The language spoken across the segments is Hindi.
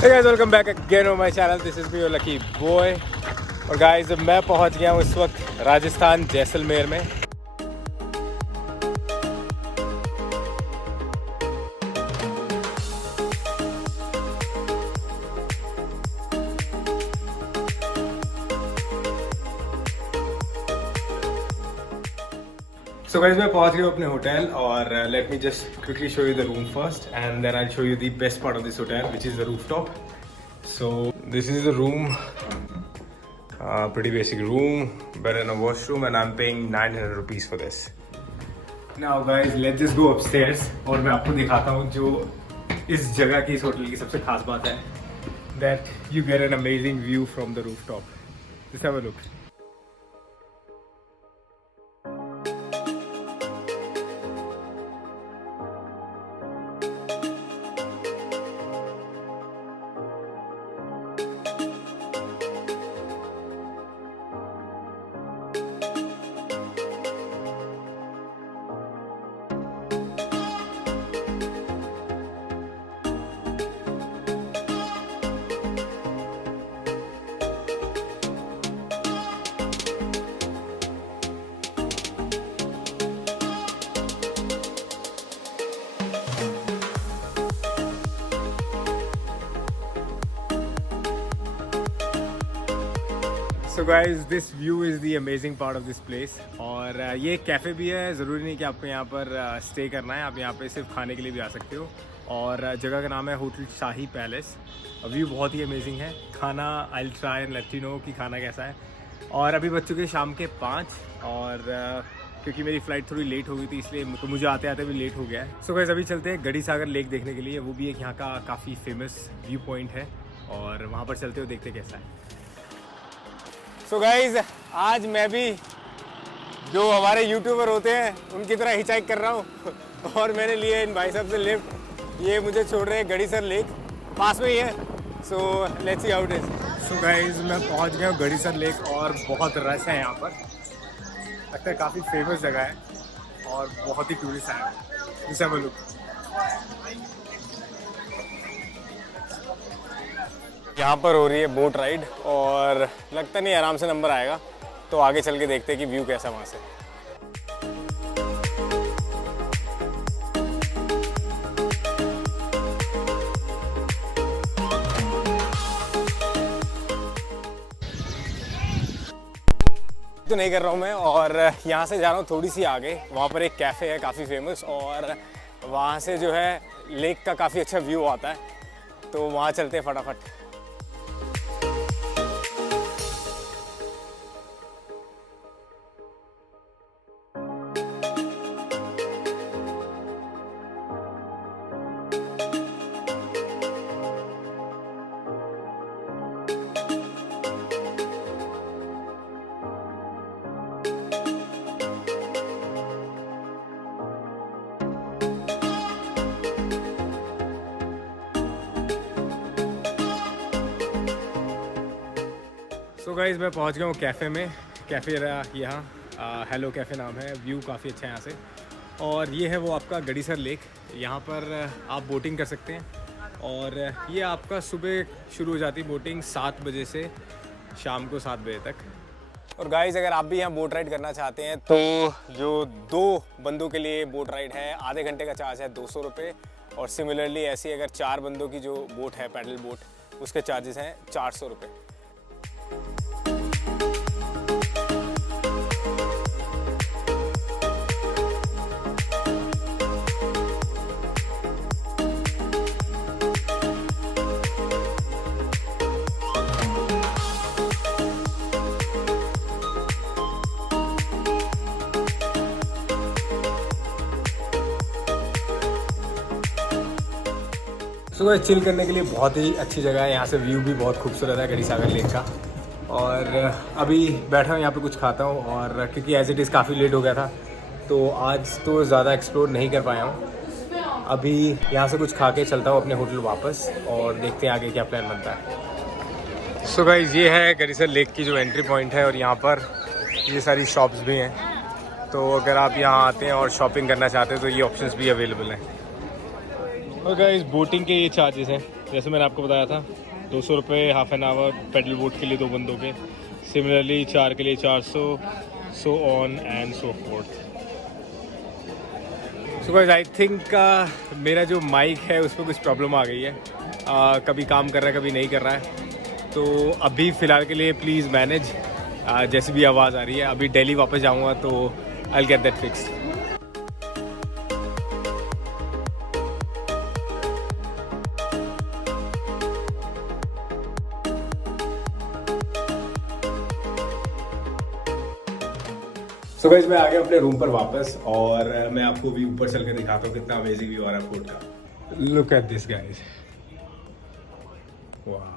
Hey guys, welcome back again on my channel. This is me, your lucky boy. और guys, मैं पहुंच गया हूँ इस वक्त राजस्थान जैसलमेर में. So guys, मैं पहुंच गया हूँ अपने होटल और let me just quickly show you the room first and then I'll show you the best part of this hotel, which is the rooftop. So this is the room. Pretty basic room, bed and a washroom, and I'm paying 900 rupees for this. Now guys, let's just go upstairs और मैं आपको दिखाता हूँ जो इस जगह की, इस होटल की सबसे खास बात है, that you get an amazing view from the rooftop. Just have a look. So guys, this view is the amazing part of this place. और ये कैफ़े भी है, ज़रूरी नहीं कि आपको यहाँ पर स्टे करना है, आप यहाँ पे सिर्फ खाने के लिए भी आ सकते हो. और जगह का नाम है होटल शाही पैलेस. व्यू बहुत ही अमेजिंग है. खाना I will try and let you know कि खाना कैसा है. और अभी बज चुके शाम के 5 और क्योंकि मेरी फ़्लाइट थोड़ी लेट हो गई थी इसलिए तो मुझे आते आते भी लेट हो गया है. सो गाइस, अभी चलते हैं गढ़ी सागर लेक देखने के लिए. वो भी एक यहाँ का काफ़ी फेमस व्यू पॉइंट है और वहाँ पर चलते हुए देखते कैसा है. सो गाइज, आज मैं भी जो हमारे यूट्यूबर होते हैं उनकी तरह हिचाइक कर रहा हूँ और मैंने लिए इन भाई साहब से लिफ्ट. ये मुझे छोड़ रहे हैं गढ़ीसर लेक, पास में ही है. So let's see how it is. So guys, मैं पहुँच गया हूँ गढ़ीसर लेक और बहुत रश है यहाँ पर. लगता है काफ़ी फेमस जगह है और बहुत ही टूरिस्ट आए हैं. जैसे हम लोग यहाँ पर हो रही है बोट राइड और लगता नहीं आराम से नंबर आएगा, तो आगे चल के देखते हैं कि व्यू कैसा वहाँ से. तो नहीं कर रहा हूँ मैं और यहाँ से जा रहा हूँ थोड़ी सी आगे. वहाँ पर एक कैफ़े है काफ़ी फेमस और वहाँ से जो है लेक का काफ़ी अच्छा व्यू आता है, तो वहाँ चलते हैं फटाफट. तो गाइज़, मैं पहुंच गया हूँ कैफ़े में. कैफ़े यहाँ हेलो कैफ़े नाम है. व्यू काफ़ी अच्छा है यहाँ से. और ये है वो आपका गढ़ीसर लेक. यहाँ पर आप बोटिंग कर सकते हैं और ये आपका सुबह शुरू हो जाती है बोटिंग 7 बजे से शाम को 7 बजे तक. और गाइज़, अगर आप भी यहाँ बोट राइड करना चाहते हैं तो जो 2 बंदों के लिए बोट राइड है, आधे घंटे का चार्ज है 200 रुपये. और सिमिलरली ऐसी अगर 4 बंदों की जो बोट है, पैडल बोट, उसके चार्जेस हैं 400 रुपये. सुबह चिल करने के लिए बहुत ही अच्छी जगह है. यहाँ से व्यू भी बहुत खूबसूरत है गढ़ी सागर लेक का. और अभी बैठा हूँ यहाँ पे कुछ खाता हूँ और क्योंकि एज इट इज़ काफ़ी लेट हो गया था तो आज तो ज़्यादा एक्सप्लोर नहीं कर पाया हूँ. अभी यहाँ से कुछ खा के चलता हूँ अपने होटल वापस और देखते हैं आगे क्या प्लान बनता है. सो गाइस, ये है गढ़ीसर लेक की जो एंट्री पॉइंट है और यहाँ पर ये सारी शॉप्स भी हैं. तो अगर आप यहाँ आते हैं और शॉपिंग करना चाहते हैं तो ये ऑप्शंस भी अवेलेबल हैं. और गाइस, बोटिंग के ये चार्जेस हैं जैसे मैंने आपको बताया था 200 रुपये half an hour pedal boat के लिए 2 बंदों के, सिमिलरली 4 के लिए 400, so on and so fourth. So guys I think मेरा जो माइक है उसमें कुछ प्रॉब्लम आ गई है, कभी काम कर रहा है कभी नहीं कर रहा है, तो अभी फ़िलहाल के लिए प्लीज़ मैनेज, जैसी भी आवाज़ आ रही है। अभी दिल्ली वापस जाऊँगा तो I will get that fixed. So guys मैं आ गया अपने रूम पर वापस, और मैं आपको भी ऊपर चल के दिखाता हूँ कितना अमेजिंग व्यू आ रहा है फोर्ट का। Look at this guys, wow.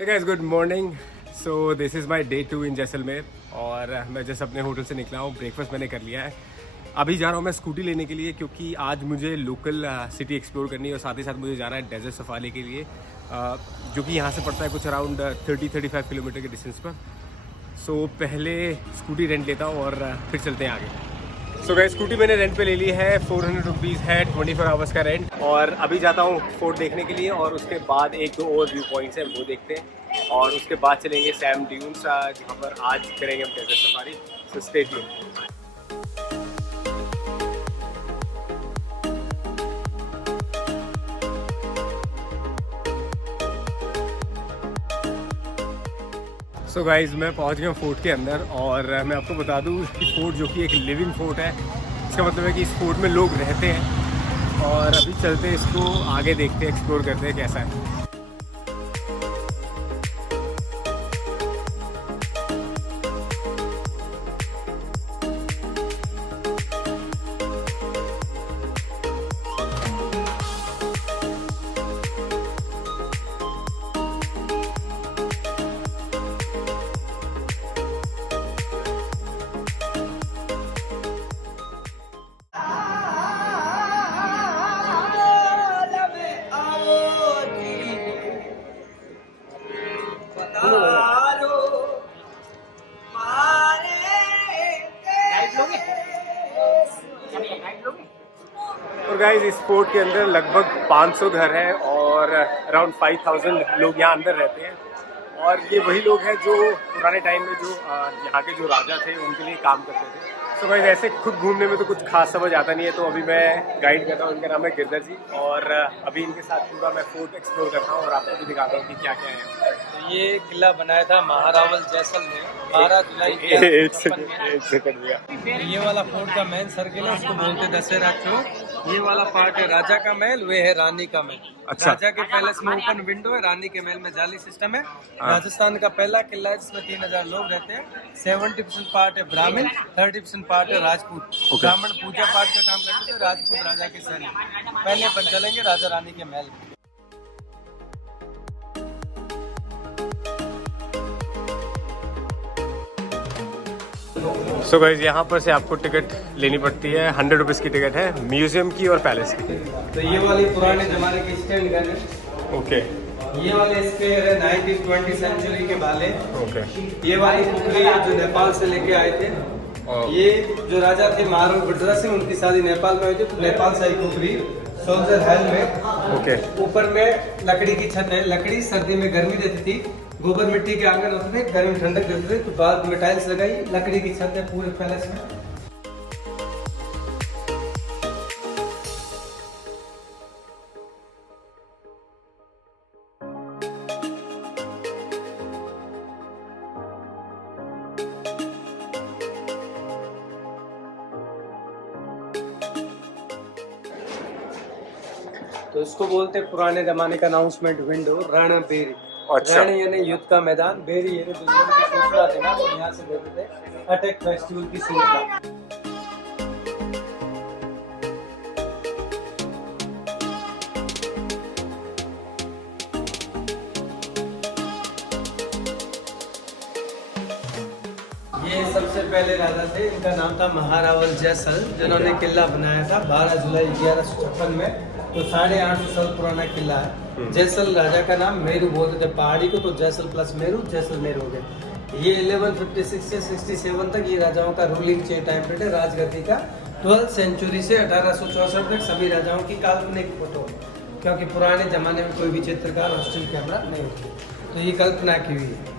Hey guys, good morning. So this is my day 2 इन जैसलमेर, और मैं जैसे अपने होटल से निकला हूँ, ब्रेकफास्ट मैंने कर लिया है। अभी जा रहा हूँ मैं स्कूटी लेने के लिए, क्योंकि आज मुझे लोकल सिटी एक्सप्लोर करनी है, और साथ ही साथ मुझे जाना है डेजर्ट सफारी के लिए, जो कि यहाँ से पड़ता है कुछ अराउंड 30-35 किलोमीटर के डिस्टेंस पर। सो पहले स्कूटी रेंट लेता हूँ और फिर चलते हैं आगे। सो गाइस स्कूटी मैंने रेंट पे ले ली है, 400 रुपीज़ है 24 आवर्स का रेंट, और अभी जाता हूँ फोर्ट देखने के लिए, और उसके बाद 1-2 और व्यू पॉइंट्स हैं वो देखते हैं, और उसके बाद चलेंगे सैम ड्यून्स, जहाँ पर आज करेंगे हम desert safari. So stay tuned. So guys मैं पहुंच गया फोर्ट के अंदर, और मैं आपको बता दूं कि फोर्ट जो कि एक लिविंग फोर्ट है, इसका मतलब है कि इस फोर्ट में लोग रहते हैं, और अभी चलते हैं इसको आगे देखते हैं, एक्सप्लोर करते हैं कैसा है। और गाइज इस फोर्ट के अंदर लगभग 500 घर हैं, और अराउंड 5000 लोग यहाँ अंदर रहते हैं, और ये वही लोग हैं जो पुराने टाइम में जो यहाँ के जो राजा थे उनके लिए काम करते थे। तो गाइज ऐसे खुद घूमने में तो कुछ खास समझ आता नहीं है, तो अभी मैं गाइड करता हूँ, उनका नाम है गिरधर जी, और अभी इनके साथ पूरा मैं फोर्ट एक्सप्लोर करता हूँ और आपको भी दिखाता हूँ कि क्या क्या है। ये किला बनाया था महारावल जैसलमेर 12 जुलाई एक सेकंड भैया। ये वाला फोर्ट का मेन सर्किल है, उसको बोलते दशहरा चौक। ये वाला पार्ट है राजा का महल, वे है रानी का महल। अच्छा। राजा के पैलेस में ओपन विंडो है, रानी के महल में जाली सिस्टम है। राजस्थान का पहला किला है जिसमें 3000 लोग रहते हैं। 70% पार्ट है ब्राह्मण, 30% पार्ट है राजपूत। ब्राह्मण पूजा पाठ का काम करते थे, राजपूत राजा के सैनिक। पहले अपन चलेंगे राजा रानी के महल। सो गाइस यहाँ पर से आपको टिकट लेनी पड़ती है, 100 रुपीज़ की टिकट है, म्यूजियम की और पैलेस की। तो ये वाली पुराने जमाने की स्टैंड गन है। ओके। ये वाले स्पेयर है 19th-20th सेंचुरी के वाले। ओके। ये वाली कुकरी है जो नेपाल से लेके आए थे। ये जो राजा थे महाराणा प्रताप सिंह, उनकी शादी नेपाल में हुई थी, तो नेपाल से आई कुकरी सोल्जर हेल में। ओके। ऊपर में लकड़ी की छत है, लकड़ी सर्दी में गर्मी देती थी, गोबर मिट्टी के आंगन होते थे, गर्मी ठंडक देते थे, तो बाद में टाइल्स लगाई, लकड़ी की छत है पूरे पैलेस में। तो इसको बोलते हैं पुराने जमाने का अनाउंसमेंट विंडो, रण बेरी। अच्छा। रण यानी युद्ध का मैदान, बेरी यानी दुश्मन की सूचना देना, तो यहाँ से देते थे अटैक फेस्टिवल की सूचना। पहले राजा थे, इनका नाम था महारावल जैसल, जिन्होंने किला बनाया था 12 जुलाई 1156 में। तो 850 साल पुराना किला है। जैसल राजा का नाम, मेरू बोलते थे पहाड़ी को, तो जैसल प्लस मेरू जैसलमेर हो गया। ये 1156 से 67 तक ये राजाओं का रूलिंग टाइम पीरियड है राजगद्दी का। 12th सेंचुरी से 1864 तक सभी राजाओं की काल्पनिक फोटो, क्योंकि पुराने जमाने में कोई भी चित्रकार और स्टिल कैमरा नहीं होती, तो ये कल्पना की हुई है।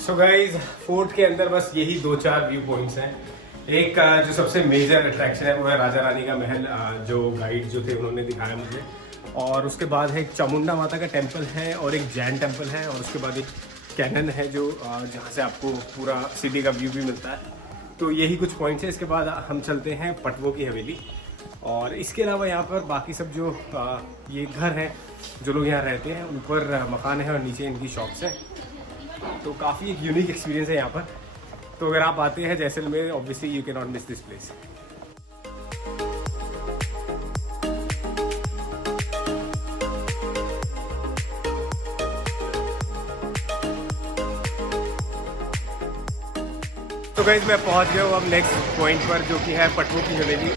सो गाइज, फोर्ट के अंदर बस यही 2-4 व्यू पॉइंट्स हैं। एक जो सबसे मेजर अट्रैक्शन है वो है राजा रानी का महल, जो गाइड जो थे उन्होंने दिखाया मुझे। और उसके बाद है एक चामुंडा माता का टेम्पल है और एक जैन टेम्पल है, और उसके बाद एक कैनन है जो जहाँ से आपको पूरा सिटी का व्यू भी मिलता है। तो यही कुछ पॉइंट्स हैं। इसके बाद हम चलते हैं पटवों की हवेली, और इसके अलावा यहाँ पर बाकी सब जो ये घर हैं, जो लोग यहाँ रहते हैं, ऊपर मकान है और नीचे इनकी शॉप्स हैं। तो काफ़ी एक यूनिक एक्सपीरियंस है यहाँ पर। तो अगर आप आते हैं Jaisalmer, obviously you can not miss this place. तो गाइस, मैं पहुँच गया हूँ अब नेक्स्ट पॉइंट पर, जो कि है पटवों की हवेली।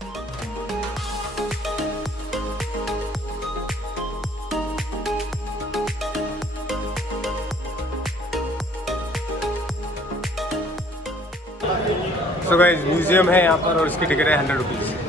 तो गाइस, म्यूजियम है यहाँ पर और इसकी टिकट है 100 रुपीज़।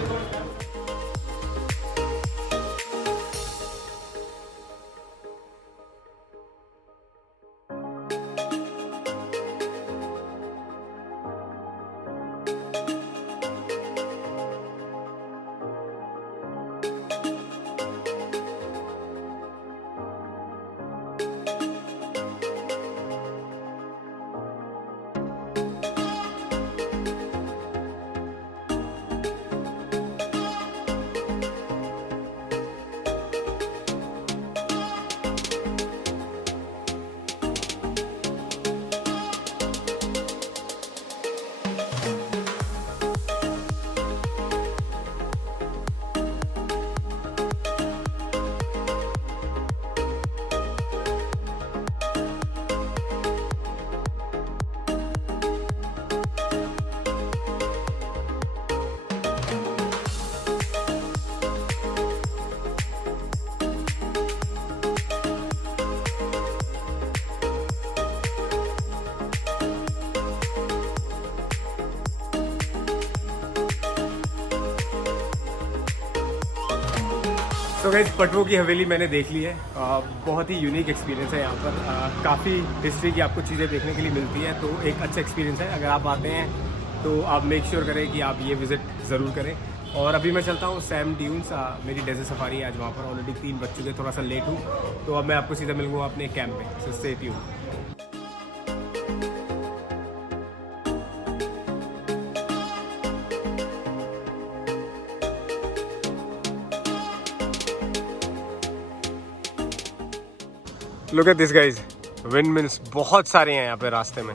तो गाइस, पटवों की हवेली मैंने देख ली है। बहुत ही यूनिक एक्सपीरियंस है यहाँ पर। काफ़ी हिस्ट्री की आपको चीज़ें देखने के लिए मिलती है, तो एक अच्छा एक्सपीरियंस है। अगर आप आते हैं तो आप मेक श्योर करें कि आप ये विज़िट ज़रूर करें। और अभी मैं चलता हूँ सैंड ड्यून्स। मेरी डेजर्ट सफारी है आज वहाँ पर। ऑलरेडी 3 बज चुके, थोड़ा सा लेट हूँ, तो अब मैं आपको सीधा मिलूँगा अपने कैंप में। सो stay tuned. Look at this guys, wind mills बहुत सारे हैं यहाँ पे रास्ते में।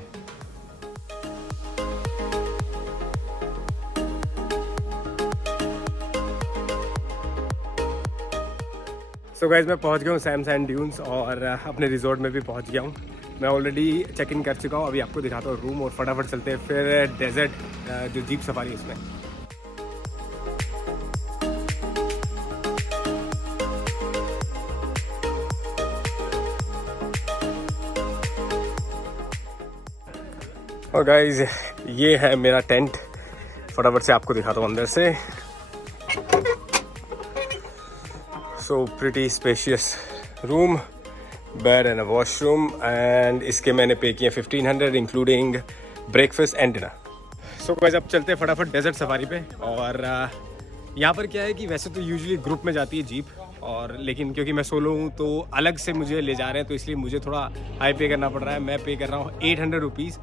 सो गाइज, मैं पहुँच गया हूँ सैंड ड्यून्स और अपने रिजॉर्ट में भी पहुँच गया हूँ। मैं ऑलरेडी चेक इन कर चुका हूँ। अभी आपको दिखाता हूँ रूम और फटाफट चलते हैं फिर डेजर्ट जो जीप सफारी है उसमें। और गाइज, ये है मेरा टेंट। फटाफट से आपको दिखाता हूँ अंदर से। So pretty spacious room, bed and a washroom, and इसके मैंने पे किए 1500 including breakfast and dinner. So guys अब चलते हैं फटाफट डेजर्ट सफारी पे। और यहाँ पर क्या है कि वैसे तो यूजुअली ग्रुप में जाती है जीप, और लेकिन क्योंकि मैं सोलो हूँ तो अलग से मुझे ले जा रहे हैं, तो इसलिए मुझे थोड़ा हाई पे करना पड़ रहा है। मैं पे कर रहा हूँ 800 रुपीज़,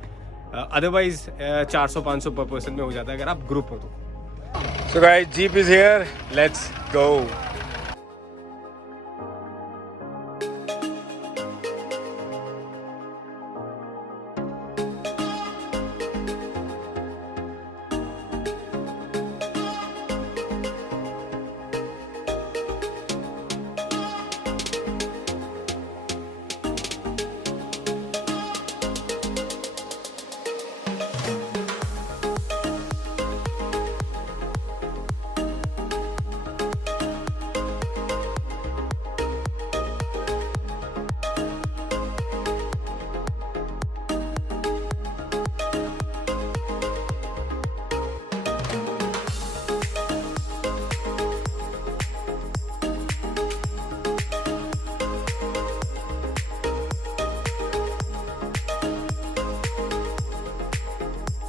अदरवाइज 400-500 पर पर्सन में हो जाता है अगर आप ग्रुप हो तो। So guys jeep is here, let's go.